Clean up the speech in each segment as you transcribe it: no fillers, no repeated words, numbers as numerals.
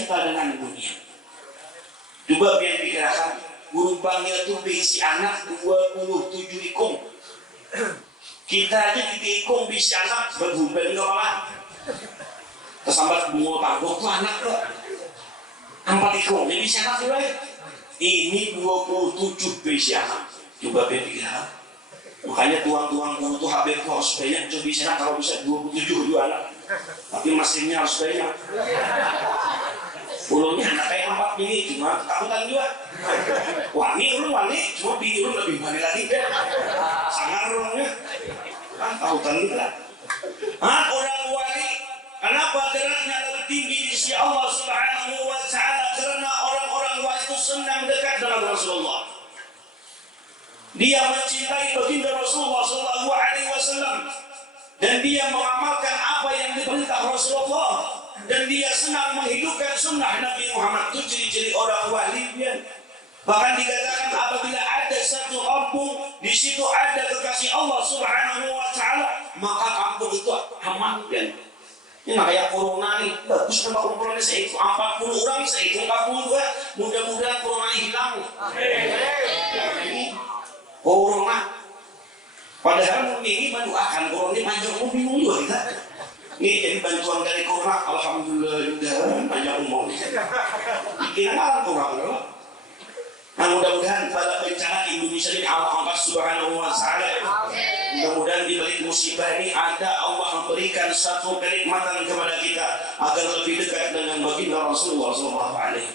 cinta dengan dunia. Coba biar pikirkan, gerbangnya itu berisi anak 27 ikung. Kita aja 3 ikung berisi anak berhubungan ke malah. Tersambat bunga panggung tuh anak tuh 4 ikung, jadi berisi anak juga. Ini 27 berisi anak. Coba biar pikirkan. Makanya tuang-tuang itu habis harus banyak, coba bisa kalau bisa 27 dua anak. Tapi mesinnya harus banyak. Ulungnya anak kayak 4 bini, cuma ketakutan juga. Wani, cuma bini ulung lebih banyak lagi kan. Sangat ulungnya. Kan takutan juga. Orang wali, kenapa derajatnya lebih tinggi di sisi Allah Subhanahu wa Ta'ala? Karena orang-orang wali itu senang dekat dengan Rasulullah. Dia mencintai baginda Rasulullah Sallallahu Alaihi Wasallam dan dia mengamalkan apa yang diperintah Rasulullah dan dia senang menghidupkan sunnah Nabi Muhammad. Itu ciri-ciri orang wali. Bahkan dikatakan apabila ada satu kampung di situ ada kekasih Allah Subhanahu Wa Taala, maka kampung itu aman. Ini kayak corona nih, bagus kan corona saya itu 40 orang saya itu 42, mudah-mudahan corona hilang. Corona, padahal ini mendoakan corona ini panjang bingung juga kita. Ini jadi bantuan dari corona, alhamdulillah banyak umum. Kira corona. Nah mudah-mudahan pada bencana Indonesia ini Allah Subhanahu Wa Taala. Mudah-mudahan di balik musibah ini ada Allah memberikan satu kenikmatan kepada kita agar lebih dekat dengan baginda Rasulullah SAW.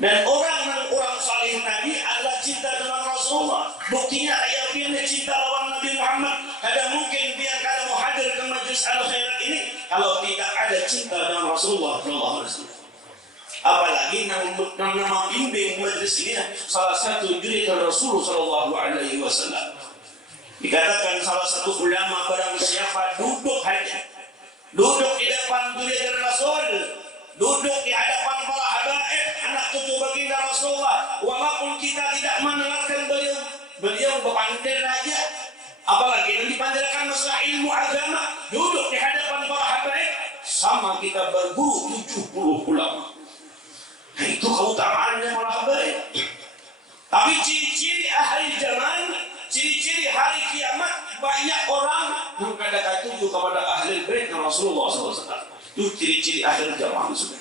Dan orang saleh Nabi adalah cinta dengan Rasulullah. Buktinya ayat yang cinta lawan Nabi Muhammad. Ada mungkin biar kalian mau hadir ke majlis al-khairat ini kalau tidak ada cinta dengan Rasulullah SAW. Apalagi nama bimbing majlis ini salah satu juritan Rasulullah SAW. Dikatakan salah satu ulama barang siapa duduk di depan juritan Rasul, duduk di hadapan para habaib, anak cucu baginda Rasulullah, walaupun kita tidak mendengarkan beliau berpandai aja, apalagi yang dipanjarakan masalah ilmu agama, duduk di hadapan para habaib, sama kita berguru 70 ulama. Nah itu keutamaannya para habaib. Tapi ciri-ciri akhir zaman, ciri-ciri hari kiamat, banyak orang yang katakan tuju kepada ahli bait Rasulullah SAW. Itu ciri-ciri akhir zaman sudah.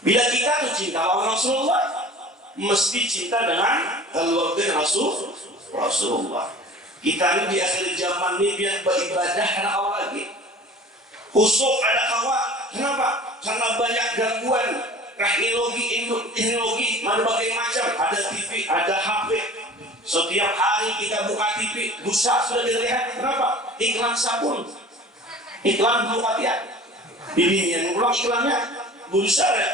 Bila kita tuh cinta lawan Rasulullah, mesti cinta dengan keluarga Rasulullah. Kita ini di akhir zaman ini biar beribadah karena awal lagi. Khusus ada kawat. Kenapa? Karena banyak gangguan teknologi berbagai macam. Ada TV, ada HP. Setiap hari kita buka TV, busa sudah dilihat. Kenapa? Iklan sabun, iklan bukatian. Bibinya ulang iklannya busa ya.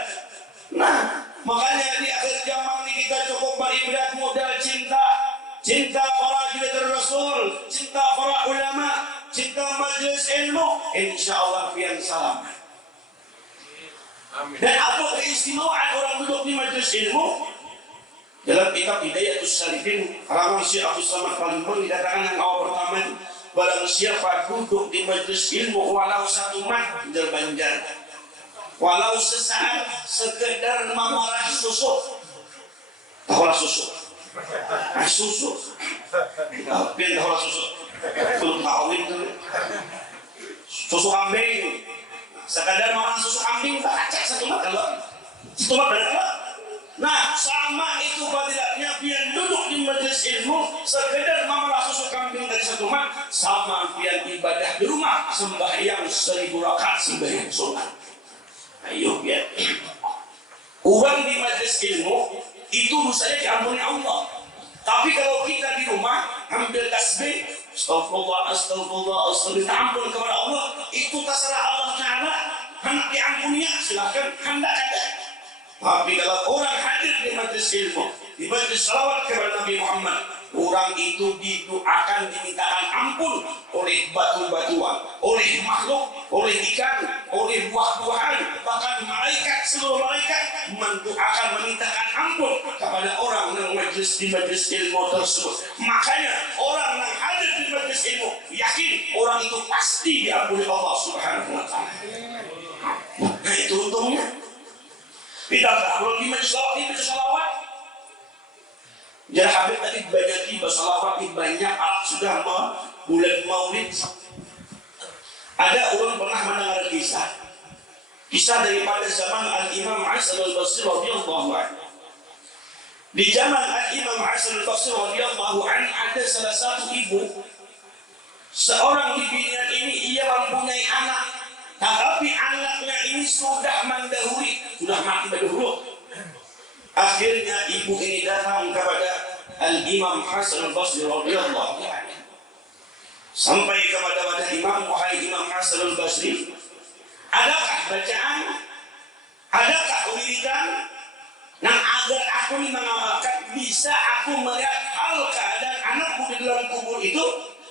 Nah, makanya di akhir zaman ini kita cukup beribadah modal cinta para juritan Rasul, cinta para ulama, cinta majelis ilmu. Insya Allah fian salam. Dan apa keistimewaan orang duduk di majelis ilmu? Dalam kitab Hidayatus Salikin, karangan Syekh Abdul Samad Palembang dikatakan yang awal pertama, barang siapa duduk di majelis ilmu walau satu mat berbanjar, walau sesaat sekedar memarah susu, tahulah susu, biar tahulah susu, belum tahu itu, susu kambing, sekedar memarah susu kambing, tak cek satu mat kalau, satu mat berapa? Nah, sama itu fadilatnya biar duduk di majelis ilmu sekedar memerah susu kambing dari satu mat, sama biar ibadah di rumah sembahyang 1000 rakaat sembahyang sunat. Ayo biar orang di majelis ilmu itu dosanya diampuni Allah. Tapi kalau kita di rumah ambil tasbih, astagfirullah, ampun kepada Allah, itu terserah Allah Taala. Hendak diampuninya silahkan, hendak ada. Tapi kalau orang hadir di majelis ilmu, di majelis salawat kepada Nabi Muhammad, orang itu didoakan, dimintakan ampun oleh batu-batuan, oleh makhluk, oleh ikan, oleh buah-buahan, bahkan malaikat, seluruh malaikat mendoakan, memintakan ampun kepada orang yang di majelis ilmu tersebut. Makanya orang yang hadir di majelis ilmu yakin orang itu pasti diampuni Allah Subhanahu wa Ta'ala. Nah itu Ditambah kalau di majelis salawat ini baca salawat. Jadi Habib tadi banyak tiba salawat ini banyak alat sudah bulan Maulid. Ada orang pernah mendengar kisah daripada zaman Al-Imam Hasan Al-Basri radhiyallahu anhu. Di zaman Al-Imam Hasan Al-Basri radhiyallahu anhu ada salah satu ibu, seorang ibunya ini ia mempunyai anak, tetapi anaknya ini sudah mendahului, sudah mati dahulu. Akhirnya ibu ini datang kepada Al-Imam Hasan Al-Basri radhiyallahu anhu. Sampai kepada Imam, wahai Imam Hasan Al-Basri, adakah bacaan, adakah wiridan yang agar aku ini mengamalkan, bisa aku melihat hal keadaan anakku di dalam kubur itu,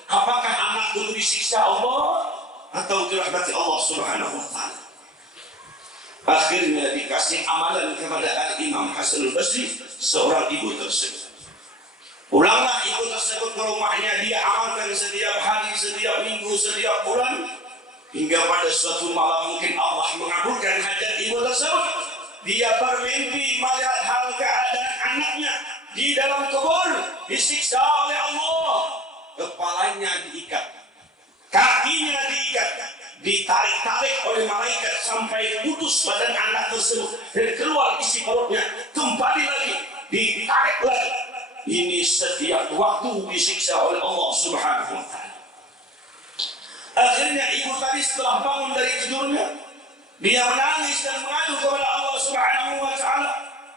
apakah anakku disiksa Allah atau dirahmati Allah Subhanahu wa ta'ala. Akhirnya dikasih amalan kepada Al-Imam Hasan Al-Basri, seorang ibu tersebut. Pulanglah ibu tersebut ke rumahnya, dia amalkan setiap hari, setiap minggu, setiap bulan, hingga pada suatu malam mungkin Allah mengabulkan hajat ibu tersebut. Dia bermimpi melihat hal keadaan anaknya di dalam kubur, disiksa oleh Allah. Kepalanya diikat, kakinya diikat, ditarik-tarik oleh malaikat sampai putus badan anak tersebut dan keluar isi perutnya, kembali lagi, ditarik lagi. Ini setiap waktu disiksa oleh Allah Subhanahu wa ta'ala. Akhirnya ibu tadi setelah bangun dari tidurnya, dia menangis dan mengadu kepada Allah Subhanahu wa ta'ala,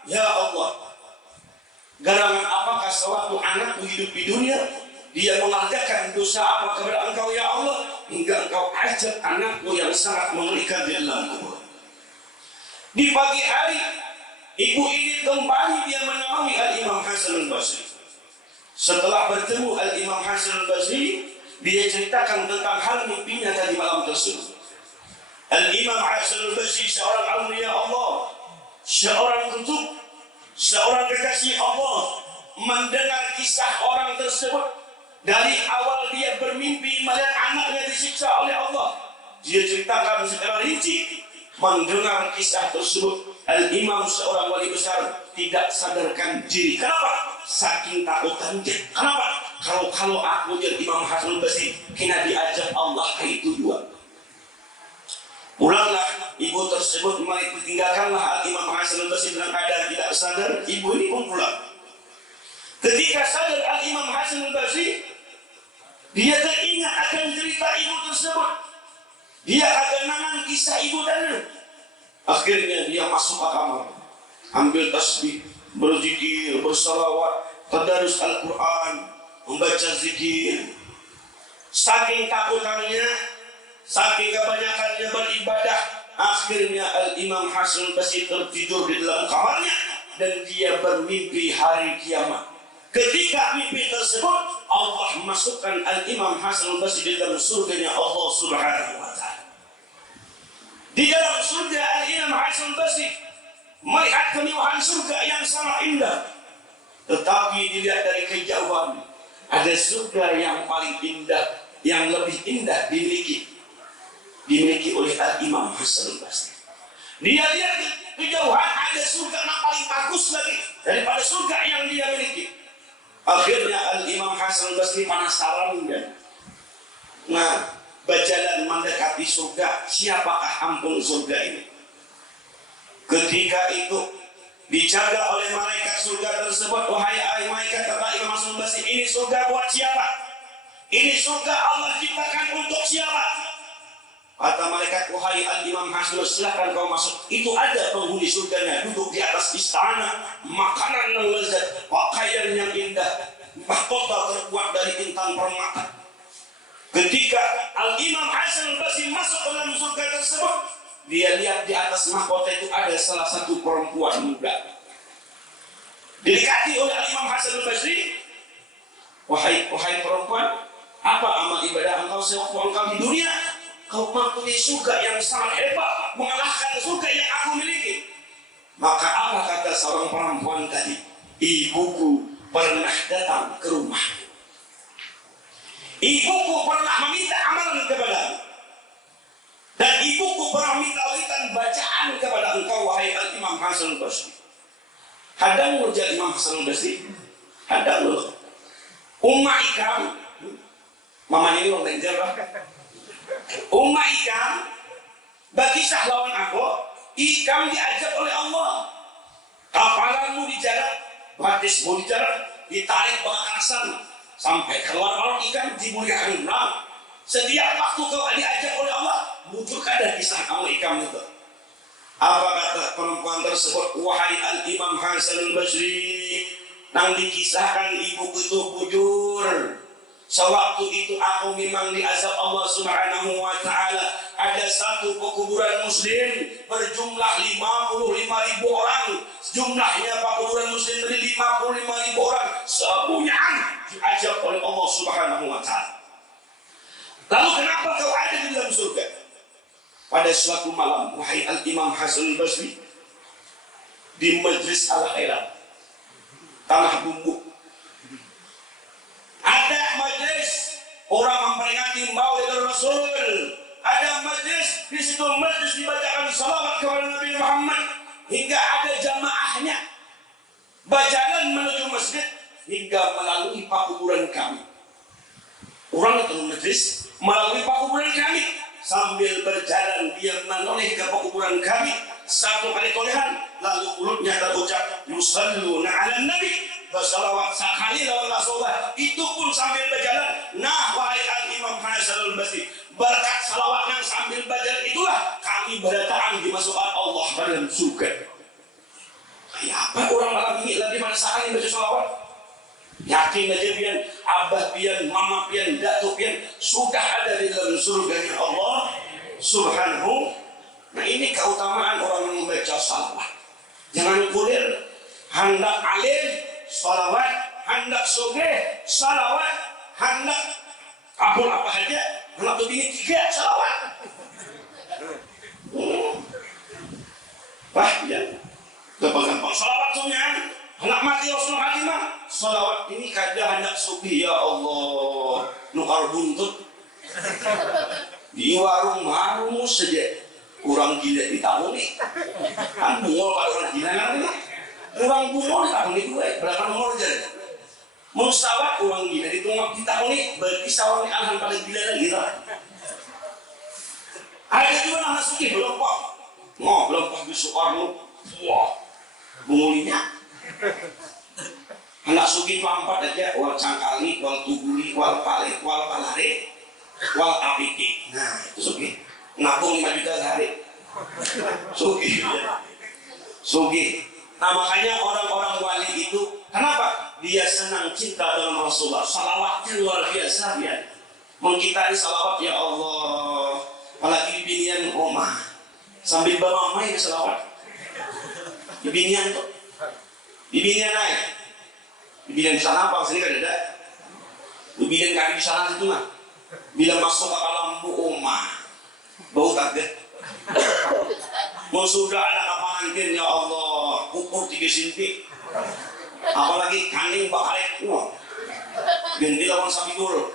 ya Allah, garangan apakah sewaktu anakku hidup di dunia, dia mengerjakan dosa apa kepada engkau ya Allah, hingga engkau ajak anakku yang sangat mengerikan di dalam kubur. Di pagi hari, ibu ini kembali dia menemui Al-Imam Hasan Al-Basri. Setelah bertemu Al-Imam Hasan Al-Basri, dia ceritakan tentang hal mimpinya tadi malam tersebut. Al-Imam Hasan Al-Basri seorang aulia Allah, seorang kutub, seorang kekasih Allah, mendengar kisah orang tersebut dari awal dia bermimpi melihat anaknya disiksa oleh Allah. Dia ceritakan secara rinci. Mendengar kisah tersebut, Al-Imam seorang wali besar tidak sadarkan diri. Kenapa? Saking takutannya. Kenapa? Kalau aku jadi Imam Hasan Al-Basri, kena diajak Allah ke itu juga. Pulanglah ibu tersebut, tinggalkanlah Al-Imam Hasan Al-Basri dengan keadaan tidak sadar. Ibu ini pun pulang. Ketika sadar Al-Imam Hasan Al-Basri, dia teringat akan cerita ibu tersebut. Dia akan kisah ibu tadi. Akhirnya dia masuk ke kamar, ambil tasbih, berzikir, bersalawat, tadarus Al-Quran, membaca zikir. Saking takutannya, saking kebanyakannya beribadah, akhirnya Al-Imam Hasan Al-Basri tertidur di dalam kamarnya dan dia bermimpi hari kiamat. Ketika mimpi tersebut, Allah masukkan Al-Imam Hasan Al-Basri di dalam surganya Allah Subhanahu wa ta'ala. Di dalam surga Al-Imam Hasan Al-Basri melihat kemewahan surga yang sangat indah. Tetapi dilihat dari kejauhan, ada surga yang paling indah, yang lebih indah dimiliki oleh Al-Imam Hasan Al-Basri. Dia lihat kejauhan, ada surga yang paling bagus lagi daripada surga yang dia miliki. Akhirnya Al-Imam Hasan Al-Basri penasaran dan berjalan mendekati surga. Siapakah ampun surga ini? Ketika itu dijaga oleh malaikat surga tersebut. Wahai malaikat, kata Imam Hasan Al-Basri, ini surga buat siapa? Ini surga Allah ciptakan untuk siapa? Kata malaikat, wahai Al-Imam Hasan, silakan kau masuk. Itu ada penghuni surganya, duduk di atas istana, makanan yang lezat, pakaian yang indah, mahkota terbuat dari intan permata. Ketika Al-Imam Hasan Al-Basri masuk ke dalam surga tersebut, dia lihat di atas mahkota itu ada salah satu perempuan muda. Didekati oleh Al-Imam Hasan Al-Basri, wahai perempuan, apa amal ibadah engkau sewaktu engkau di dunia? Kau mempunyai surga yang sangat hebat, mengalahkan surga yang aku miliki. Maka apa kata seorang perempuan tadi? Ibuku pernah datang ke rumah. Ibuku pernah meminta amalan kepadamu. Dan ibuku pernah minta bacaan kepada engkau, wahai Al-Imam Hasan Hasan al-Basri. Hadang nurjah Imam Hasan al-Basri. Hadang nur. Umma Ikam, mamanya ini orang Banjar lah. Umma Ikam, berkisah lawan aku. Ikam diajak oleh Allah. Kapalanmu dijarak, batismu dijarak, ditarik pengakasan sampai keluar orang ikan dimuliakan. Nah, setiap waktu kau diajak oleh Allah, muncul ada kisah kamu Ikam itu. Apa kata perempuan tersebut? Wahai Al-Imam Hasan al-Basri, nang dikisahkan ibu itu bujur. Sewaktu itu aku memang diazab Allah Subhanahu wa Ta'ala. Ada satu pekuburan muslim berjumlah 55.000 orang. Jumlahnya pekuburan muslim dari 55.000 orang. Semuanya diajab oleh Allah Subhanahu wa Ta'ala. Lalu kenapa kau ada di dalam surga? Pada suatu malam, wahai Al-Imam Hasan al-Basri, di majlis al-khairat, tanah bumbu, ada majlis orang memperingati Maulid Rasul. Ada majlis, di situ majlis dibacakan salawat kepada Nabi Muhammad hingga ada jamaahnya berjalan menuju masjid hingga melalui pakuburan kami. Orang itu majlis melalui pakuburan kami sambil berjalan dia menoleh ke pakuburan kami satu kali tolehan lalu mulutnya terucap yusalluna ala nabi, bersalawat sekali lawan Rasulullah, itu pun sambil berjalan. Nah wahai Al-Imam Hasan al-Basri, berkat salawat yang sambil berjalan itulah kami berdatangan dimasukkan Allah ke dalam surga. Kayak apa orang malam ini lagi pada sekali baca salawat? Yakin aja pian, abah pian, mama pian, datuk pian sudah ada di dalam surganya Allah Subhanahu. Nah ini keutamaan orang yang membaca salawat. Jangan kulir, hendak alim salawat, hendak sugih salawat, hendak kabul apa saja, hendak begini 3 salawat. Wah ya, gampang-gampang salawat semuanya. Hendak mati Rasul Hatimah salawat ini kada hendak sugih ya Allah nukar buntut di warung saja. Kurang gila ditahuni kan bungol pada orang gila kan kurang bungol ditahuni gue berapa nomor aja musawat kurang gila ditahuni berarti sawang alhan paling gila lagi gitu. Ada juga nama suki belum kok belum kok besok lu wah bungulinya anak suki pampat aja wal cangkali wal tuguli wal pale wal palare wal apiki. Nah itu suki nabung 5 juta sehari. Sugi. Nah makanya orang-orang wali itu kenapa? Dia senang cinta dalam Rasulullah. Salawatnya luar biasa ya. Mengkitari salawat ya Allah. Apalagi di binian rumah sambil bawa main salawat. Di binian tuh. Di binian naik. Di binian di sana apa? Sini kan ada. Di binian kami di sana itu mah. Bila masuk ke alam rumah bau kaget. Mau sudah ada kapangan ya Allah ukur 3 cm. Apalagi kaning bakarek ganti lawan sapi dulu.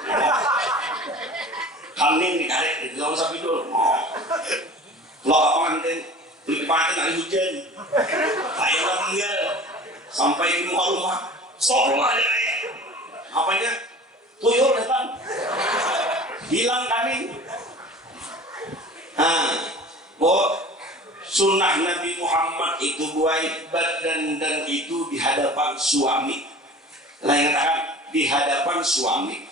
Kaning dikarek lawan sapi dulu. Lo kapangan beli pakai hari hujan. Ayo lah tinggal sampai di rumah sorong aja apanya tuyul datang hilang kaning. Sunnah Nabi Muhammad itu baik dan itu di hadapan suami. Lain katakan di hadapan suami.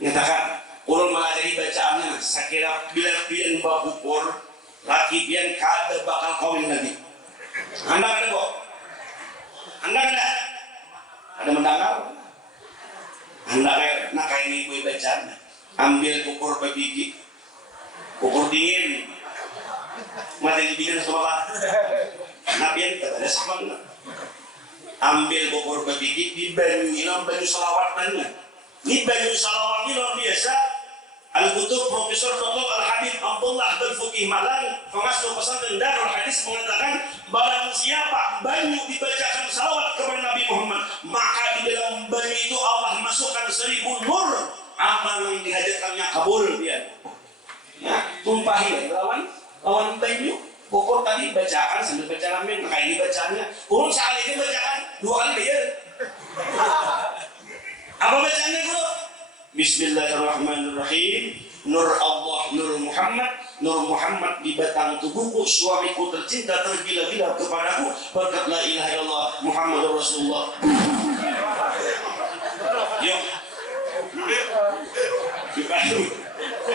Nyatakan ulun melajari bacaannya. Sakira bila pian babukur laki pian kada bakal kawin lagi. Anda ada kok? Anda ada? Ada mendengar? Anda nak kayak ini gue bacaan. Ambil ukur babigi, ukur dingin. Mati bikin sekolah. Nabi yang ada sama enggak? Ambil bokor babigi di banyu salawat mana? Ini banyu salawat ini luar biasa. Al-Kutub Profesor Dr. Al-Habib Abdullah bin Fuqih Malang pengasuh pesantren Darul Hadis mengatakan barang siapa banyu dibacakan salawat kepada Nabi Muhammad maka di dalam banyu itu Allah masukkan 1000 nur amal yang dihajatkannya kabul dia. Ya, tumpahi lawan banyu Pokok tadi bacaan sambil baca ramen, kayak ini bacaannya. Kurang sekali ini bacaan 2 kali bayar. Apa bacaannya bro? Bismillahirrahmanirrahim. Nur Allah, Nur Muhammad di batang tubuhku, suamiku tercinta tergila-gila kepadaku, berkat la ilaha illallah Muhammadur Rasulullah. Yuk,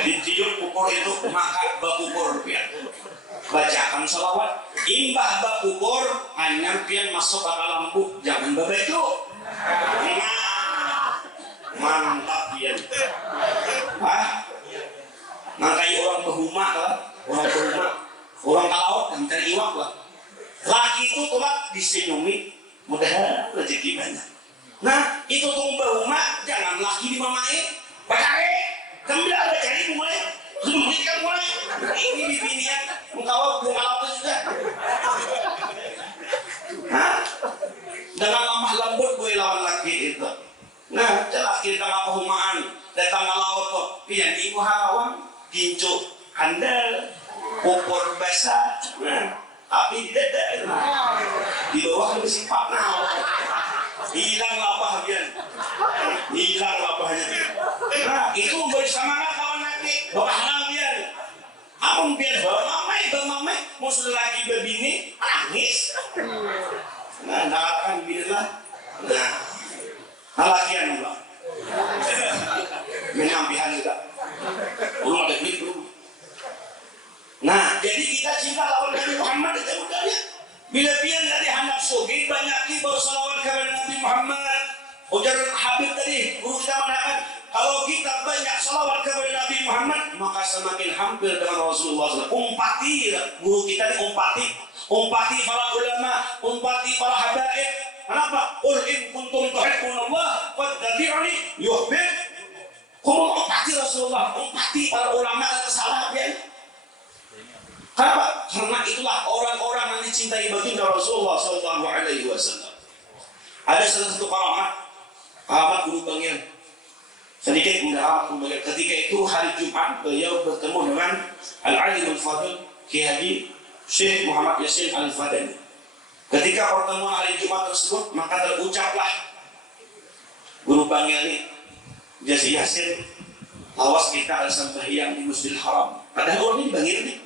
ditiup ukur itu maka bakukur pian. Bacakan salawat, imbah bakukur, hanya pian masuk ke dalam buk, jangan babeku. Mantap pian. Nangkai orang berhumah lah, orang kalaut dan cari iwak lah. Laki itu tolak disenyumi, mudah rezeki banyak. Nah itu tuh berhumah, jangan laki dimamain, pakai, kembali ada cari mulai, kan mulai. Ini bibinian, mengkawal kalaut juga. Nah, dengan lemah lembut gue lawan laki itu. Nah, jelas kita apa humaan, datang kalaut kok, pian ibu hawang. Gincu handal, ukur basah, nah, tapi di dada, di bawah masih paknal, hilang lapahnya, hilang lapahnya. Nah itu bersemangat kawan nanti, bapak biar, ampun biar bamai, musuh lagi berbini, nangis. Nah, nalakan billah, nah, halakian juga, menampihan juga. Belum ada klik belum. Nah, jadi kita cinta lawan Nabi Muhammad itu mudahnya. Bila pian dari handap sugi banyak bersalawat kepada Nabi Muhammad. Ujar Habib tadi, guru kita mengatakan kalau kita banyak salawat kepada Nabi Muhammad maka semakin hampir dengan Rasulullah SAW. Umpati guru kita ini umpati para ulama, umpati para habaib. Kenapa? Qul in kuntum tuhibbunallah fattabi'uni yuhibbukum. Kau umpati Rasulullah, umpati para ulama dan sahabat. Kenapa? Karena itulah orang-orang yang dicintai baginda Rasulullah Sallallahu Alaihi Wasallam. Ada salah satu keramat guru Bangil. Sedikit mendapat kembali. Ketika itu hari Jumat beliau bertemu dengan Al-Alim Al-Fadil Kiai Haji Syekh Muhammad Yasin Al-Fadani. Ketika pertemuan hari Jumat tersebut maka terucaplah guru Bangil ini. Jadi Yasin, awas kita ada sembahyang di Masjidil Haram. Padahal orang ini Bangil nih.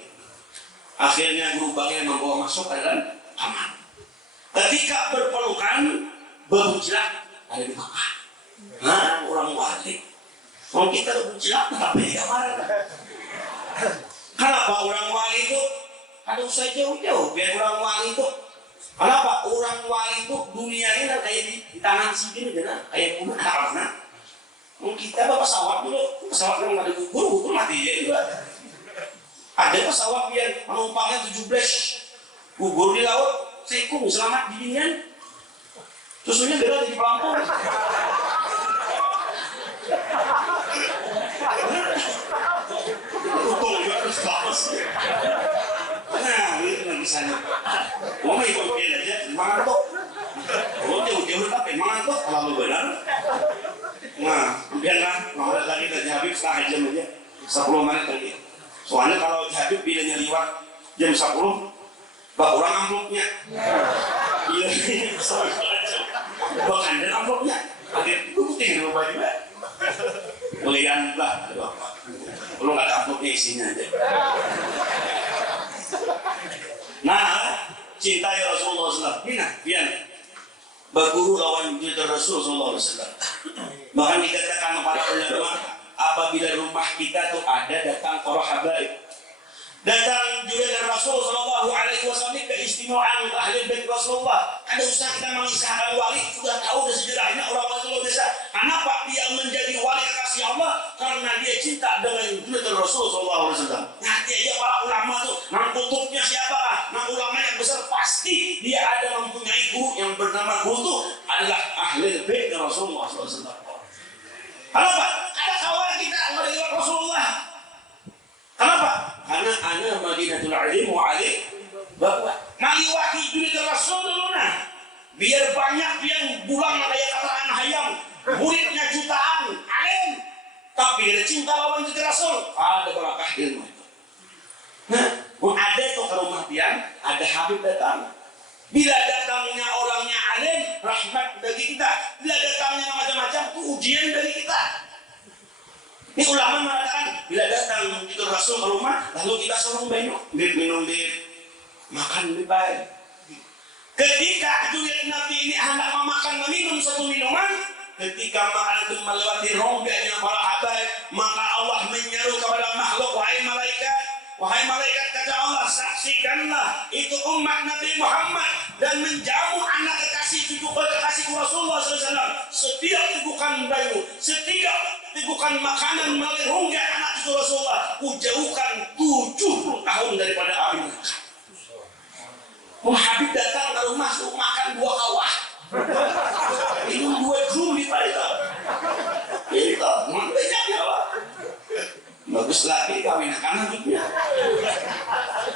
Akhirnya guru Bangil membawa masuk ke dalam kamar. Ketika berpelukan, berbujilat ada di Mekah. Nah, orang wali. Kalau kita berbujilat, tapi di kamar. Kenapa orang wali itu? Ada usaha jauh-jauh. Biar orang wali itu. Kenapa orang wali itu dunia ini kayak di tangan segini, kayak punya karena. Kita apa pesawat dulu, pesawat yang ada gugur mati ya juga. Ada pesawat yang penumpangnya 17 gugur di laut, sekung selamat di dingin. Susunya beda di pelampung. Untung juga harus balas. Nah, itu yang misalnya. Mau ikut dia aja, mangantuk. Kalau jauh-jauh tapi mangantuk terlalu benar. Nah, biarlah, mau lagi dari Habib setengah jam aja, 10 menit lagi. Soalnya kalau Habib bilanya liwat jam 10, bak orang amplopnya. Iya, bahkan dan amplopnya. Akhirnya itu putih di bawah juga. Mulian lah, kalau nggak ada amplopnya isinya aja. Nah, cintai Rasulullah SAW. Ini nah, biar berguru lawan junjungan Rasul SAW. Bahkan dikatakan kepada ulama, apabila rumah kita tuh ada datang para habaib, datang juga dari Rasul Sallallahu Alaihi Wasallam, keistimewaan ahli bait Rasulullah. Ada usaha kita mengisahkan wali, sudah tahu dari sejarahnya orang Rasulullah desa. Kenapa dia menjadi wali kekasih Allah? Karena dia cinta dengan junjungan Rasul Sallallahu Alaihi Wasallam. Nanti aja para ulama tuh, nang kutubnya siapa? Nang ulama yang besar pasti dia ada mempunyai guru yang bernama guru itu adalah ahli bait Rasulullah Sallallahu Alaihi Wasallam. Kenapa? Ada kawan kita melihat Rasulullah. Kenapa? Karena ana Madinatul Alim wa Ali bahwa maliwati junjungan Rasulullah. Biar banyak yang pulang kayak kataan hayam, muridnya jutaan, alim, tapi ada cinta lawan junjungan Rasul, ada barakah ilmu. Nah, pun ada tuh ke rumah dia ada Habib datang. Bila datangnya orangnya alim, rahmat bagi kita. Bila datangnya macam-macam, itu ujian bagi kita. Ini ulama mengatakan, bila datang itu Rasul ke rumah, lalu kita suruh minum bir, makan lebih baik. Ketika durian Nabi ini hendak memakan meminum satu minuman, ketika makanan itu melewati rongganya para habaib, maka Allah menyeru kepada makhluk, wahai malaikat, kata Allah, saksikanlah itu umat Nabi Muhammad dan menjamu anak kekasih Rasulullah SAW. Setiap tegukan bayu, setiap tegukan makanan melalui rongga anak cucu Rasulullah, kujauhkan 70 tahun daripada api neraka. Habib datang ke rumah suruh makan 2 kawah, minum 2 drum di Pak itu bejaknya Pak. Bagus lagi kawinakan hidupnya.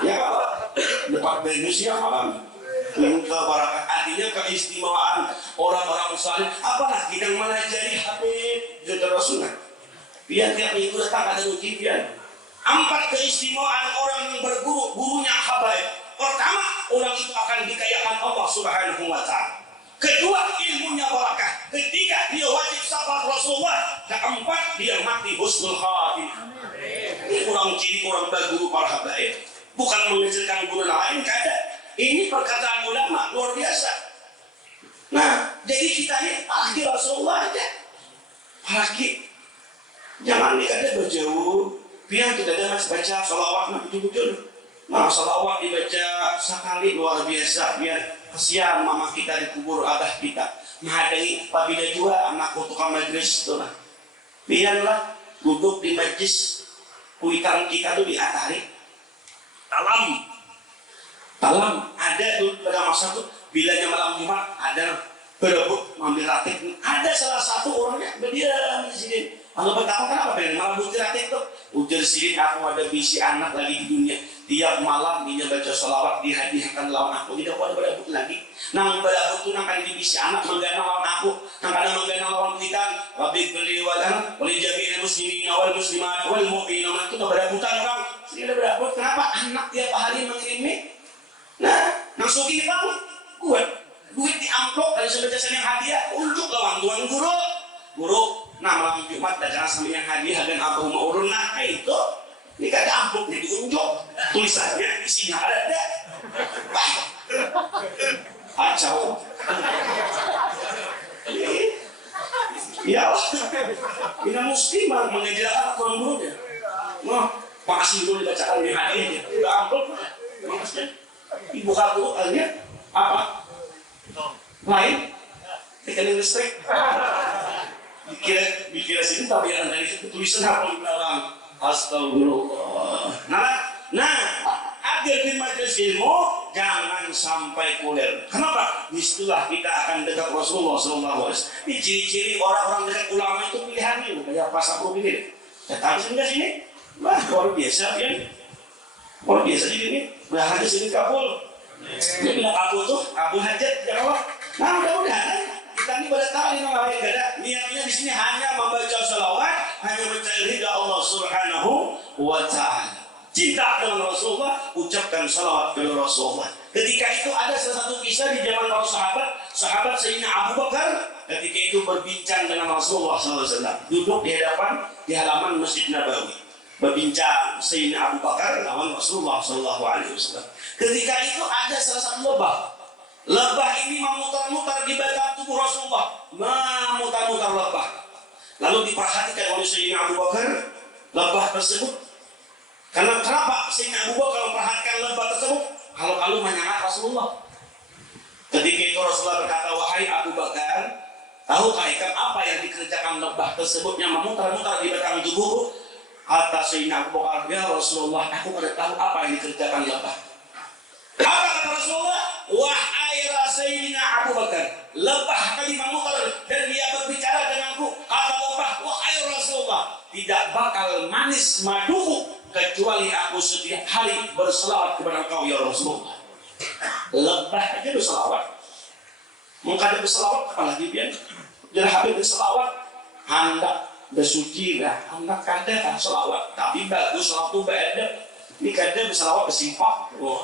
Ya Pak, dapat bonus ya malam. Kebarakat, artinya keistimewaan orang-orang saleh. Apalagi yang melajari Habib Jodoh Rasulullah. Biar tiap minggu datang ada ujian. 4 keistimewaan orang yang berguru, gurunya habaib. Pertama, orang itu akan dikayakan Allah Subhanahu wa Ta'ala. Kedua, ilmunya barakah. Ketiga, dia wajib sahabat Rasulullah. Keempat, dia mati husnul khatimah. Ini orang ciri orang berguru para habaib. Bukan mengecilkan guru lain, kada. Ini perkataan ulama luar biasa. Nah, jadi kita ini laki Rasulullah aja. Laki, jangan ada berjauh. Biar tidak ada mas baca salawat betul-betul. Nah, salawat dibaca sekali luar biasa. Biar kesian mama kita dikubur abah kita. Menghadiri apabila juga anak tukang majlis itu lah. Biarlah duduk di majlis kuitan kita tuh di atari. Dalam ada tuh pada masa tuh bilanya malam Jumat ada berebut mengambil ratik. Ada salah satu orangnya berdiam di sini. Lalu pertama kenapa pengen malah butir ratik tuh? Ujar sini aku ada bisi anak lagi di dunia. Tiap malam dia baca salawat dihadiahkan lawan aku. Tidak boleh berebut lagi. Nang berebut tuh nang kali di bisi anak menggana lawan aku. Nang kadang menggana lawan kuitan. Wabik beli walan oleh jami'il muslimin wal muslimat wal mu'minin. Itu nang berebutan orang. Sini ada berebut. Kenapa anak tiap hari mengirim? Nah, nang suki kamu duit di amplop dari sebejasa yang hadiah unjuk lawan tuan guru nah malam Jumat dan sama yang hadiah dan apa mau urun nah itu ini kada amplopnya diunjuk tulisannya isinya ada kacau ya ini muslimah mengejarkan tuan gurunya makasih dulu dibacakan di hadiahnya udah amplop makasih ibu kamu akhirnya apa? Lain? Rekening listrik? Dikira sini tapi yang dari situ tulisan apa di belakang? Astagfirullah. Nah, agar di majelis ilmu jangan sampai kuler. Kenapa? Disitulah kita akan dekat Rasulullah SAW. Ini ciri-ciri orang-orang dekat ulama itu pilihannya. Kayak pas aku pilih. Datang sini. Wah, luar biasa ya. Luar biasa ini. Udah hadis ini kabul. Dia bilang kabul tuh, kabul hajat, jawab. Nah mudah-mudahan kita ini pada tahu ini nama yang ada. Niatnya di sini hanya membaca salawat, hanya mencari ridha Allah Subhanahu wa Ta'ala. Cinta dengan Rasulullah, ucapkan salawat kepada Rasulullah. Ketika itu ada salah satu kisah di zaman para sahabat Sayyidina Abu Bakar. Ketika itu berbincang dengan Rasulullah SAW, duduk di halaman Masjid Nabawi. Berbincang Sayyidina Abu Bakar lawan Rasulullah SAW. Ketika itu ada salah satu lebah. Lebah ini memutar-mutar di batang tubuh Rasulullah. Memutar-mutar lebah. Lalu diperhatikan oleh Sayyidina Abu Bakar lebah tersebut. Karena kenapa Sayyidina Abu Bakar memperhatikan lebah tersebut? Kalau menyengat Rasulullah. Ketika itu Rasulullah berkata, wahai Abu Bakar, tahukah ikan apa yang dikerjakan lebah tersebut yang memutar-mutar di batang tubuhku? Kata Sayyidina Abu Bakar, ya Rasulullah, aku tidak tahu apa yang dikerjakan lebah. Apa kata Rasulullah? Wahai Sayyidina Abu Bakar, lebah tadi memutar dan dia berbicara denganku. Kata lebah, wahai Rasulullah, tidak bakal manis maduku kecuali aku setiap hari berselawat kepada engkau ya Rasulullah. Lebah aja berselawat. Mengkada berselawat apalagi biar. Jadi habis berselawat hendak bersuci lah, hendak kada kan selawat. Tapi bagus selawat itu beredep. Ini kadang bersalawat bersimpak. Wah,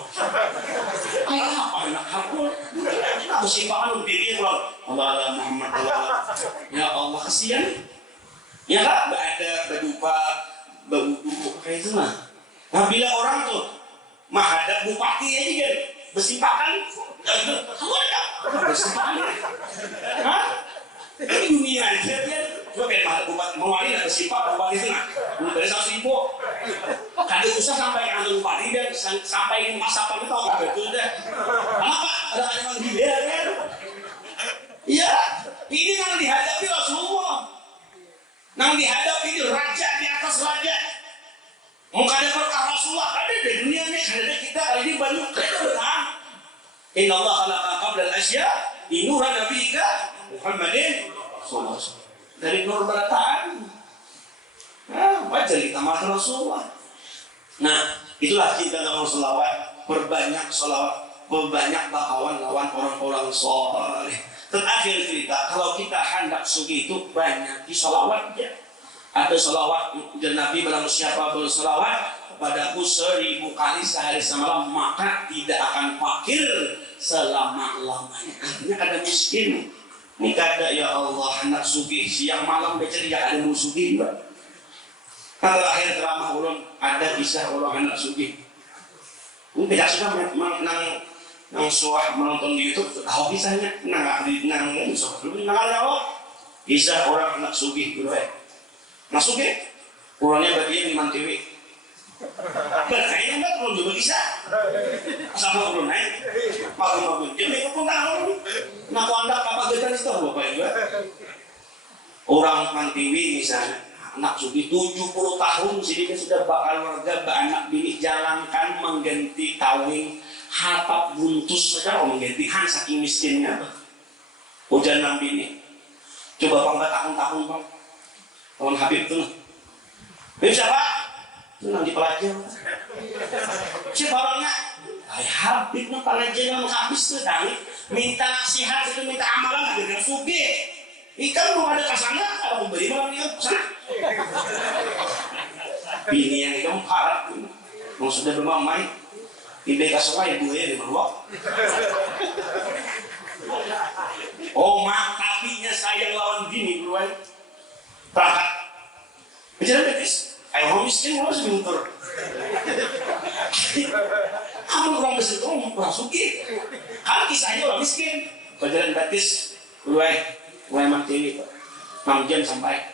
kayak apa anak aku? Nah, bersimpakan lebih dia kalau Allah Muhammad Allah. Ya Allah kasihan. Ya lah, ada berdupa, berwudu kayak itu mah. Nah bila orang tuh menghadap bupati aja kan bersimpakan, kamu ada bersimpakan? Hah? Ini dunia aja dia. Coba kayak menghadap bupati, mau wali ada bersimpak bupati itu nggak? Dari 100.000. Kada usah sampai kantor bupati dan sampai masa apa kita nggak betul deh. Kenapa? Ada yang gila kan? Iya, ini yang dihadapi Rasulullah. Yang dihadapi itu raja di atas raja. Muka ada berkah Rasulullah ada di dunia ini. Ada kita kali ini banyak kita bertahan. Inna Allah khalaqa qabla al-asya inura nabiyika Muhammadin sallallahu alaihi wasallam. Dari nur berataan. Nah, wajar kita mati Rasulullah. Nah, itulah cinta dengan selawat. Berbanyak selawat, berbanyak bakawan lawan orang-orang soleh. Terakhir cerita, kalau kita hendak sugi itu banyak di selawat ya. Ada selawat dan Nabi bilang siapa berselawat kepadaku 1000 kali sehari semalam maka tidak akan fakir selama-lamanya. Artinya kada miskin. Ini kada ya Allah hendak sugi siang malam berceria ada musugi mbak. Kalau akhir ceramah ulun ada kisah orang anak sugih. Ini tidak suka nang suah menonton di YouTube. Tahu kisahnya? Nang suah. Nang ada kisah orang anak sugih dulu Nah sugih, orangnya bagian di Mantiwi. Kayaknya enggak perlu juga kisah. Sama ulun naik. Makin dia mereka pun tahu. Nah kau anda apa kita itu bapak juga. Orang Mantiwi misalnya. Anak sugi 70 tahun sini sudah bakal warga anak bini jalankan mengganti kawing hatap buntus saja mengganti saking miskinnya hujan enam bini coba bang tahun-tahun bang tahun Habib tuh Habib siapa? itu nanti pelajar siapa orangnya? Habib itu pelajar yang habis tuh minta nasihat itu minta amalan dengan sugi ikan mau ada kasangga kalau mau beri malam dia sana bini yang ikan harap mau sudah bermamai di bekas sungai ibu ya di meluap oh mak tapinya sayang lawan bini beruai berangkat bicara betis ayo orang miskin harus dimutur kamu orang miskin itu orang suki kan kisahnya orang miskin berjalan betis beruai mulai mati 6 jam sampai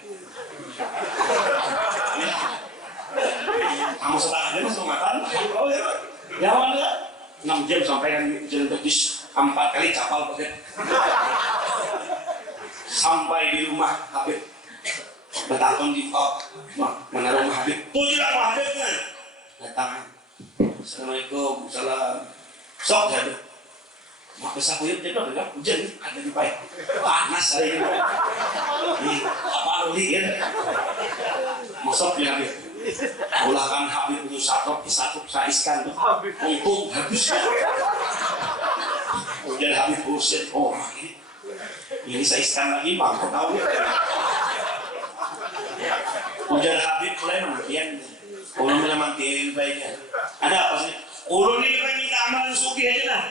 kamu setengah jam masuk makan oh ya jalan ya 6 jam sampai kan jalan betis 4 kali kapal pakai sampai di rumah Habib bertakon di mana rumah Habib tujuan rumah Habib kan datang Assalamualaikum salam sok jadi mak besar kuyup jadi enggak hujan ada di baik panas hari ini apa lagi ya masuk ya Habib ulahkan Habib itu satu saiskan tuh untung habis hujan Habib usir oh ini saiskan lagi bang kau tahu ya hujan Habib mulai matian ulun mulai mati baiknya ada apa sih ulun ini kan minta amalan suki aja nah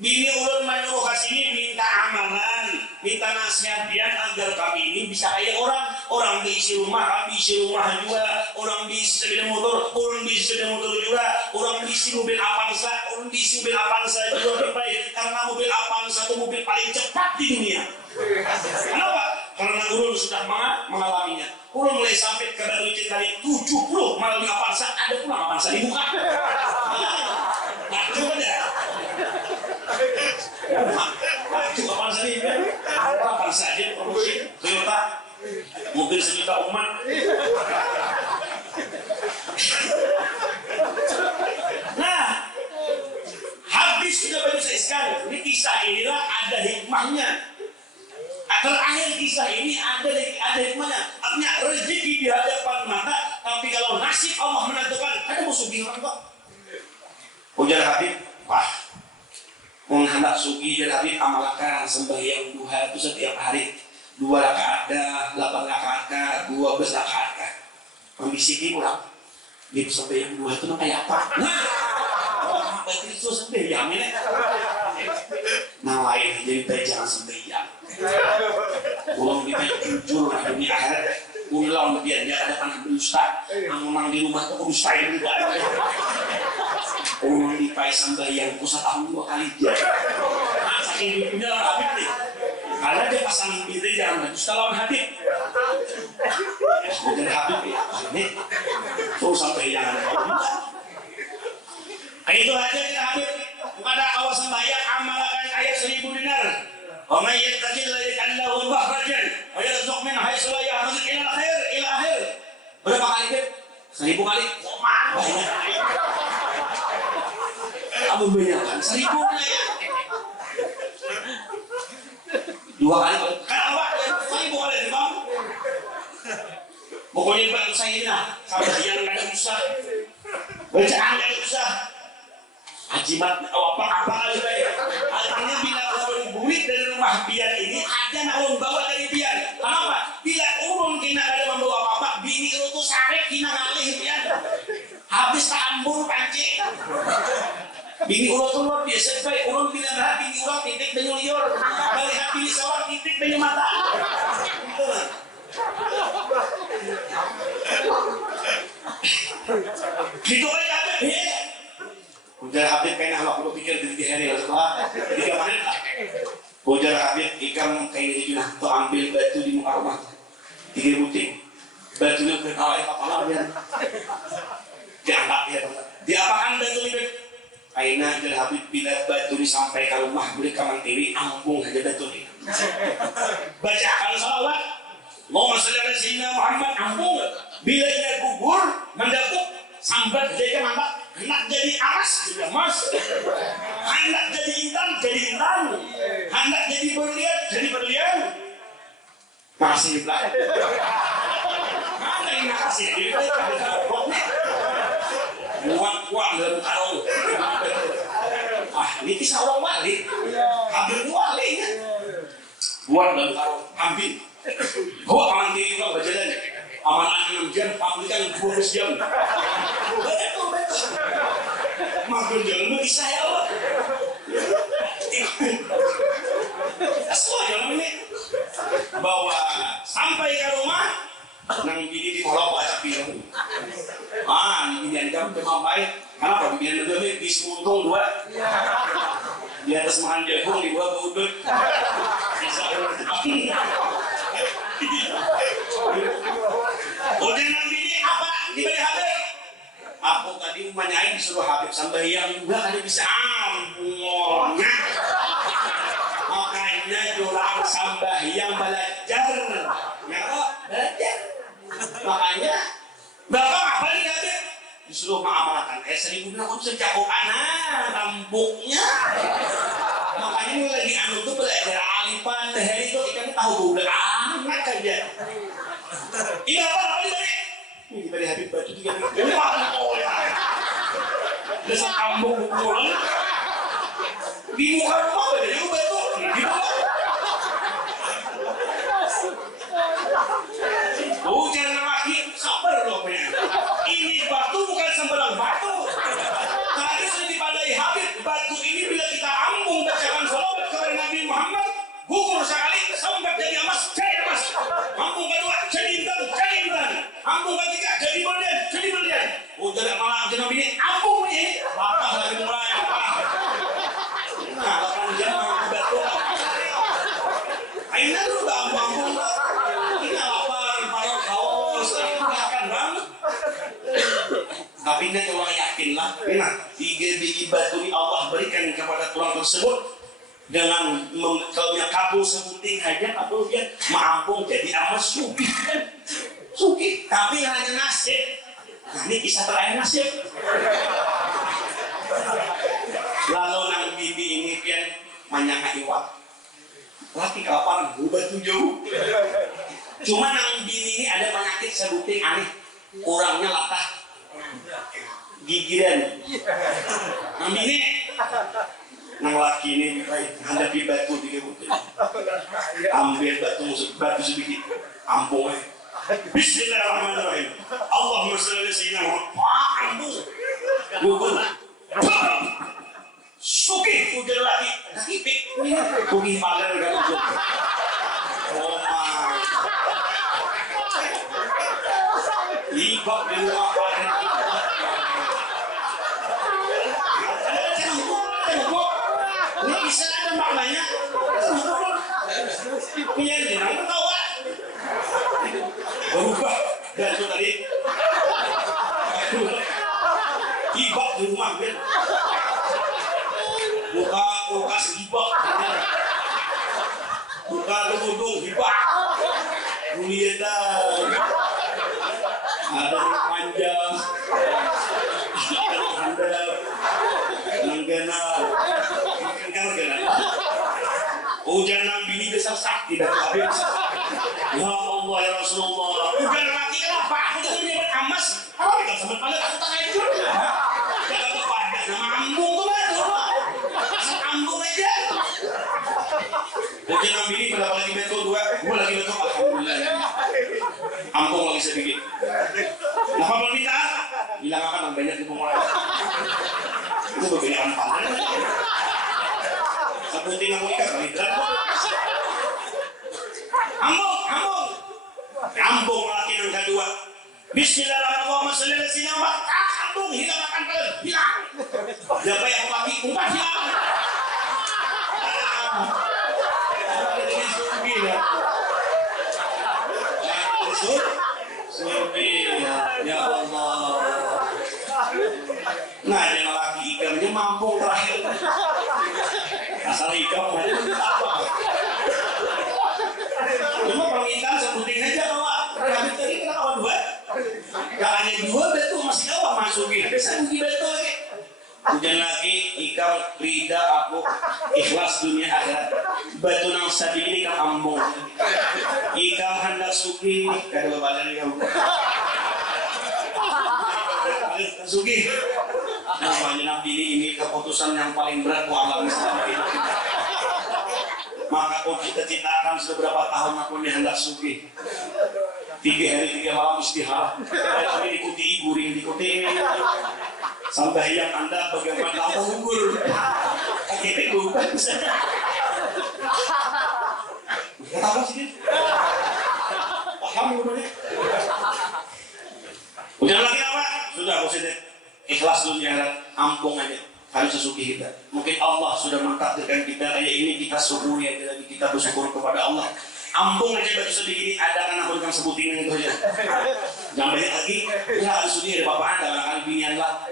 bini ulun menyuruh ke sini minta amalan, minta nasihat dia agar kami ini bisa kayak orang diisi rumah, kami isi rumah juga, orang diisi sepeda motor, orang diisi sepeda motor juga, orang diisi mobil Avanza, orang diisi mobil Avanza juga lebih baik karena mobil Avanza itu mobil paling cepat di dunia. Kenapa? Karena ulun sudah mengalaminya. Ulun mulai sampai ke Batu Licin kali 70 melalui Avanza, ada pula Avanza dibuka. Nah, coba deh. Juga apa saja kan? Apa saja produksi Toyota mobil sejuta umat. Nah, habis sudah banyak sekali. Ini kisah inilah ada hikmahnya. Terakhir kisah ini ada hikmahnya. Artinya rezeki di hadapan mata, tapi kalau nasib Allah menentukan, ada musuh bilang kok. Ujar Habib, wah. Hendak sugi dan Habib amalkan sembahyang duha itu setiap hari 2 rakaat dah, 8 rakaat dah, 12 rakaat dah. Membisiki pulang. Gitu sampai yang dua itu kayak apa? Nah, berarti itu sampai yang ini. Nah lain jadi jangan sampai yang. Ulang kita jujur di dunia akhirat. Ulang dia ada anak dusta. Memang di rumah tuh dusta yang tidak ada. Ulang di pai sampai yang pusat tahun 2 kali dia. Nah saking hidupnya lawan Habib nih. Karena dia pasang pintu jangan dusta lawan Habib. Jadi Habib ya. Ini tuh sampai jangan. Itu aja kita Habib. Kepada awal sembahyang amalkan ayat 1000 dinar. Wa may yattaqilla yaj'al makhrajan wa yarzuq min haitsu la yahtasib ila akhir. Berapa kali Beb? 1000 kali. Banyak. Kamu banyak kan? 1000 ya. 2 kali. Kan apa? 1000 kali Bang. Pokoknya bantu saya nah, sampai yang enggak ada usah. Bacaan enggak ada usah. Ajimat apa juga ya. Artinya bila urun buit dari rumah biar ini ada nak urun bawa dari biar. Kenapa? Bila urun kena ada membawa apa-apa, bini lu tuh sarek kena ngalih biar. Habis tak ambur pancing. Bini urun tuh luar biasa baik. Urun bila berat bini urun titik banyu liur. Balikan bini seorang titik banyu mata. Gitu aja ya. Ujar Habib kayaknya aku pikir di hari setelah 3 menit. Ujar Habib ikam kayaknya di junah tuh ambil batu di muka rumah 3 buting batunya berkawai kepala biar diangkat ya diapakan batu ini kayaknya ujar Habib bila batu ini sampai ke rumah boleh kaman TV ampung aja batu ini bacakan salawat Allahumma sholli ala sayyidina Muhammad ampung bila ia gugur mendapuk sambat jadi mantap hendak jadi amas juga mas hendak jadi intan hendak jadi berlian makasih lah mana yang makasih buang dalam karung ini kisah orang wali hampir wali ya buang dalam karung hampir gua aman diri orang berjalan aman 6 jam pabrikan 12 jam betul makin jalan bagi saya Allah sesuai jalan ini bawa sampai ke rumah nang gini di molok baca film ini biar kamu memang baik kenapa biar lebih bis untung 2 di atas makan jagung di bawah budut bisa udah nang gini apa diberi Habib aku tadi menyanyi disuruh Habib sembahyang juga kali bisa ampun makanya curang sembahyang belajar ya kok belajar makanya bapak apa nih Habib disuruh mengamalkan 1000 dinar aku bisa jagoan rambutnya makanya ini lagi anu tuh belajar alifan teheri itu ikan tahu udah anak aja ini apa diberi ini diberi Habib baju 3 dasar kampung pulang di muka rumah ada yang batu di bawah hujan lagi sabar loh ini batu bukan sembarang batu tadi sudah dipadai Habib batu ini bila kita ambung bacakan salawat kepada Nabi Muhammad gugur sekali sampai jadi emas ambung kedua jadi intan ambung ketiga jadi berlian udah malah Nabi ini ambung ini patah lagi mulai nah 8 jam batu akhirnya lu udah ambung ini lapar parut haus makan banget tapi ini orang yakinlah 3 biji batu ini Allah berikan kepada tulang tersebut dengan kalau kabul sebuting aja kabul dia maampung jadi amat suki tapi hanya nasib. Nah ini kisah terakhir nasib. Lalu nang bibi ini pian manyanga iwak laki kelaparan berubah 7 cuma nang bibi ini ada penyakit sebuting aneh orangnya latah gigiran nang bibi nang laki ini hadapi batu 3 butir ambil batu sedikit ampung Bismillahirrahmanirrahim. Allahumma shalli ala sayyidina Muhammad. Gugur. Suki udah lagi. Kipik. Kugi paler kan. Oh my. Ibak di rumah paler. Ini bisa ada maknanya. Punya jenang ketawa. Berubah dan itu tadi. Ibak di rumah Ben. Buka kulkas ibak. Buka gedung ibak. Bulieta. Ada panjang. Ada handap. Nanggana. Hujan Nabi ini besar sakti dan habis. Ya Allah ya Rasulullah. Hujan lagi kenapa? Hujan ini beramas. Apa kita sampai pada aku tak hancur? Jangan kepada nama ambung tuh lah. Asal ambung aja. Hujan Nabi ini pada lagi betul dua. Gua lagi betul alhamdulillah. Ambung lagi sedikit. Apa permintaan? Bilang akan banyak di pemulai. Itu berbeda panen. Sebutin aku ikan hidrat. Ambung laki yang kedua. Bismillahirrahmanirrahim. Ambung hilang akan kalian hilang. Siapa yang laki umpah hilang. Jadi surgi ya. Surgi ya Allah. Nah yang laki ikannya mampu terakhir. Asal ikan aja apa? Cuma permintaan sebutin aja Pak. Habis tadi kenapa dua? Gak hanya dua betul masih apa masukin? Bisa uji betul lagi. Hujan lagi ikan rida aku ikhlas dunia akhirat. Batu nang sabi ini kan ambung. Ikan hendak suki kada bapak dari kamu. Suki. Namanya Nabi ini keputusan yang paling berat buat alam Islam ini. Maka kau cita-citakan sudah berapa tahun aku ini hendak suki. 3 hari 3 malam istihara. Kami diikuti guring diikuti. Sampai yang anda bagaimana tahu unggul. Kaki bukan bisa. Gak tahu sih. Paham udah. Udah lagi apa? Sudah aku sini. Ikhlas dunia ampung aja harus sesuki kita. Mungkin Allah sudah mentakdirkan kita kayak ini, kita syukuri aja lagi, kita bersyukur kepada Allah. Ampung aja batu sedikit ini ada karena aku yang sebutin itu aja. Jangan banyak lagi. Ya harus sedih ada bapak anda akan binian lah.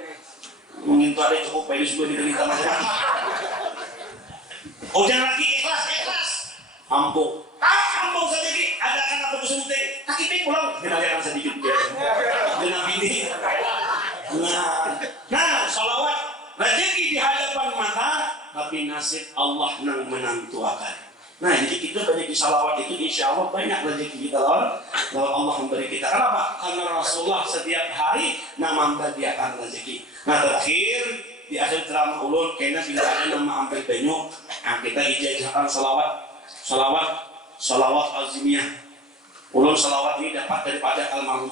Mungkin itu ada cukup bayi sudah diterita macam-macam. Oh jangan lagi ikhlas. Ampung. Ampung sedikit ada karena aku sebutin. Kaki pulang. Kita lihat sedikit ya. Dengan bini. Nah, salawat rezeki di hadapan mata, tapi nasib Allah yang menentukan. Nah, jadi kita banyak di salawat itu, insya Allah banyak rezeki kita lawan Allah memberi kita. Kenapa? Karena Rasulullah setiap hari nama membagikan rezeki. Nah, terakhir di akhir ceramah ulun, kayaknya bila ada nama ambil banyak, nah kita ijazahkan salawat azimiyah. Ulun salawat ini dapat daripada almarhum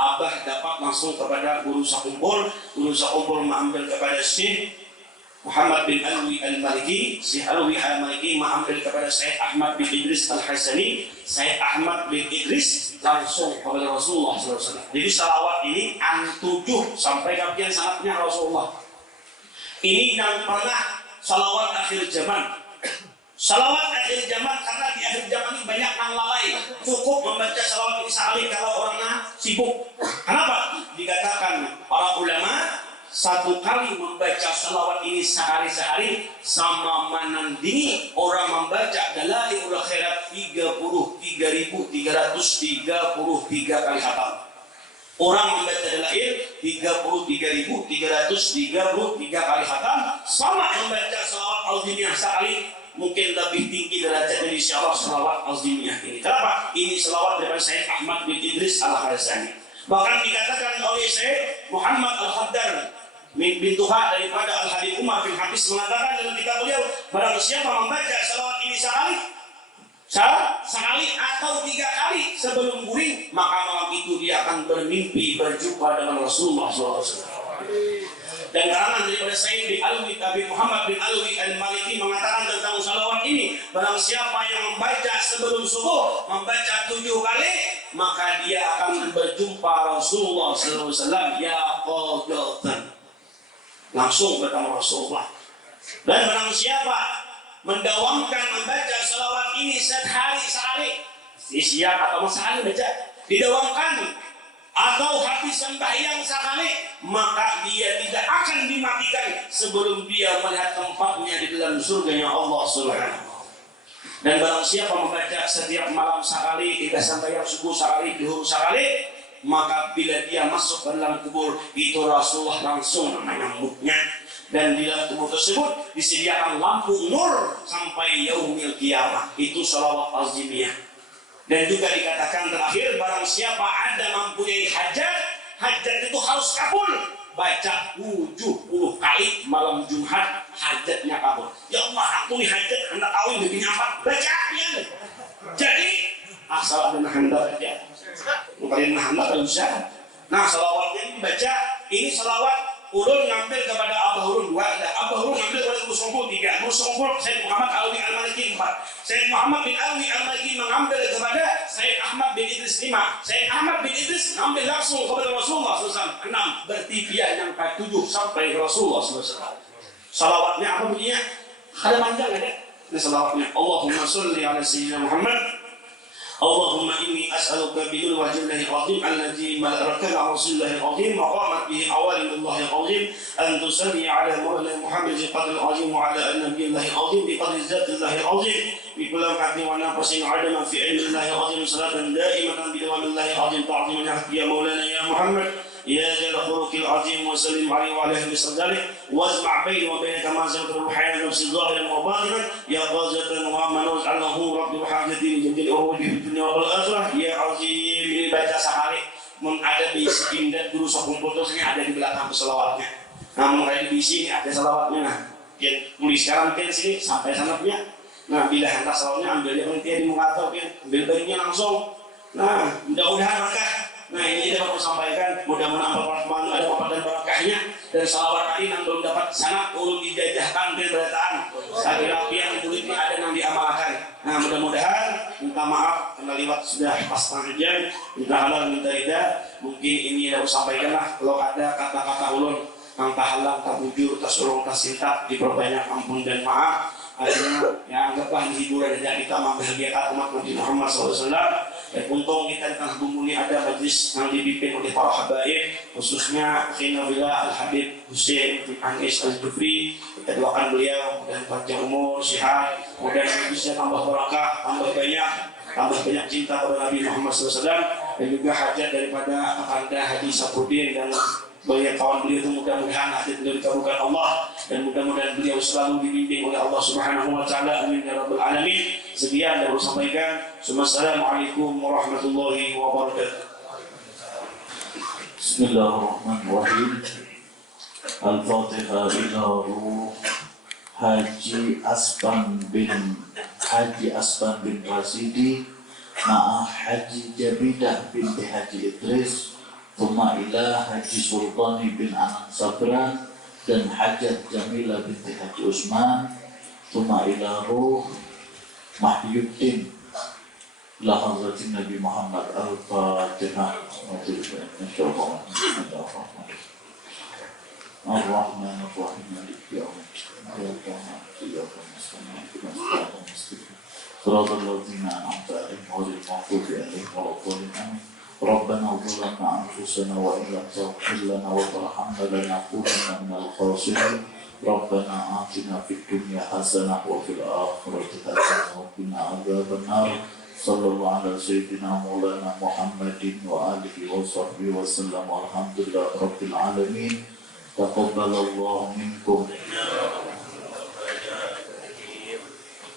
Abah dapat langsung kepada guru sakumpul mengambil kepada Syekh Muhammad bin Alwi Al-Maliki, Syekh Alwi Al-Maliki mengambil kepada Syekh Ahmad bin Idris Al-Hasani, Syekh Ahmad bin Idris langsung kepada Rasulullah SAW. Jadi salawat ini 7 sampai kajian sanatnya Rasulullah. Ini yang pernah salawat akhir zaman. Salawat akhir zaman karena di akhir zaman ini banyak yang lalai. Cukup membaca salawat ini sekali kalau orangnya sibuk. Kenapa? Dikatakan para ulama satu kali membaca salawat ini sehari sama menandingi orang membaca Dalailul Khairat 33.333 kali khatam. Orang membaca Dalail 33.333 kali khatam sama membaca salawat al-jiniyah sekali. Mungkin lebih tinggi derajatnya insya Allah salawat azimiyah ini. Kenapa? Ini salawat daripada Syekh Ahmad bin Idris Al-Hasani. Bahkan dikatakan oleh Syekh Muhammad Al-Haddar bin Tuha daripada Al-Hadith Umar bin Habis mengatakan dalam kitab beliau, barang siapa membaca salawat ini sekali atau 3 kali sebelum guring, maka malam itu dia akan bermimpi berjumpa dengan Rasulullah SAW. Dan karangan daripada Sayyid bin Alwi Abi Muhammad bin Alwi Al-Maliki mengatakan tentang salawat ini, barang siapa yang membaca sebelum subuh, membaca 7 kali, maka dia akan berjumpa Rasulullah SAW. Ya qadatan, langsung bertemu Rasulullah. Dan barang siapa mendawamkan membaca salawat ini sehari sekali, siang atau sehari baca, didawamkan atau habis sembahyang sekali, maka dia tidak akan dimatikan sebelum dia melihat tempatnya di dalam surganya Allah Subhanahu. Dan barang siapa membaca setiap malam sekali, tidak sembahyang subuh sekali, duhur sekali, maka bila dia masuk ke dalam kubur itu Rasulullah langsung menyambutnya. Dan di dalam kubur tersebut disediakan lampu nur sampai yaumil qiyamah. Itu salawat azimiyah. Dan juga dikatakan terakhir, barang siapa ada mempunyai hajat, hajat itu harus kabul. Baca 70 kali malam Jumat, hajatnya kabul. Ya Allah, aku ini hajat, hendak kawin begini apa? Baca ya. Jadi asal ada hendak aja. Mungkin hendak kalau bisa. Nah, salawatnya ini dibaca. Ini salawat ulun ngambil kepada Abah Urun 2, Abah Urun ngambil kepada Musongkul 3, Musongkul Sayyid Muhammad Alwi Al-Maliki 4, Sayyid Muhammad bin Alwi Al-Maliki mengambil kepada Sayyid Ahmad bin Idris 5, Sayyid Ahmad bin Idris ngambil langsung kepada Rasulullah SAW 6, berarti dia yang ke-7 sampai Rasulullah SAW. Salawatnya apa bunyinya? Ada panjang ada? Ini salawatnya Allahumma salli ala Sayyidina Muhammad, Allahumma inni as'aluka binul wajhillahi al-azim alladhi malakana rasulillahi al-azim wa qamat bihi awalilullahi al-azim an tusalli ala maulana Muhammad bi qadri al-azim wa ala nabiyillahi al-azim bi qadri zatillahi al-azim bi kulli hadin wa nafasin adama fi ilmillahi al-azim salatan da'imatan bi dawamillahi al-azim ta'ziman ya maulana ya Muhammad يا ذا الخلق العظيم وسلم عليه وعلى اله وصحبه واجمع بيني وبينك ما زلت الروحانيه نفسي ظاهرا وباطنا يا قاذة ومن واجعله رب وحاجتي لجل وهودي في الدنيا والاخره يا عظيم. Ini baca sehari, ada bisi indah dulu sekumpul terus ini ada di belakang selawatnya. Namun ada di sini ada selawatnya. Nah, yang tulis sekarang mungkin sini sampai sana punya. Nah, bila hendak selawatnya ambil dia penting di muka atau ambil bayinya langsung. Nah, mudah-mudahan berkah. Nah, ini kita mau sampaikan, mudah-mudahan Al-Rahman ada papat dan barakahnya. Dan salawat tadi yang belum dapat sana ulun dijajahkan ke berataan. Sakit rapi yang kulit ini ada yang diamalkan. Nah, mudah-mudahan minta maaf karena lewat sudah pas setengah jam. Minta halal, minta tidak. Mungkin ini yang sampaikan lah. Kalau ada kata-kata ulun yang tak halal, tak bujur, tak surung, tak sintak, diperbanyak ampun dan maaf. Akhirnya ya anggaplah hiburan saja kita membahagiakan umat Nabi Muhammad SAW. Dan untung kita di Tanah Bumbu ini ada majlis yang dipimpin oleh para habaib, khususnya Khina Billah Al-Habib Hussein Anis Al-Jufri. Kita doakan beliau dan panjang umur, sehat, kemudian majlisnya tambah barakah, tambah banyak cinta kepada Nabi Muhammad SAW. Dan juga hajat daripada Anda Haji Sapudin dan beliau kawan beliau itu mudah-mudahan hati beliau dikabulkan Allah, dan mudah-mudahan beliau selalu dibimbing oleh Allah Subhanahu wa taala. Amin ya rabbal alamin. Sekian yang saya sampaikan. Assalamualaikum warahmatullahi wabarakatuh. Bismillahirrahmanirrahim. Al-Fatihah ila ruh Haji Asban bin Rasidi ma'a Haji Jabidah binti Haji Idris, Tuma ila Haji Sultani bin Anan Sabran dan Hajat Jamila binti Haji Usman, Tuma ila ruh Mahyuddin ila Hazratin Nabi Muhammad. Al-Fatihah. Ar-Rahman Ar-Rahim Maliki Yawmiddin. Shiratal ladzina an'amta 'alaihim ghairil maghdubi 'alaihim waladdallin. ربنا ظلمنا أنفسنا وإن لم تغفر لنا وترحمنا لنكونن من الخاسرين. ربنا آتنا في الدنيا حسنة وفي الآخرة حسنة وقنا عذاب النار. صلى الله على سيدنا مولانا محمد وآله وصحبه وسلم والحمد لله رب العالمين. تقبل الله منكم.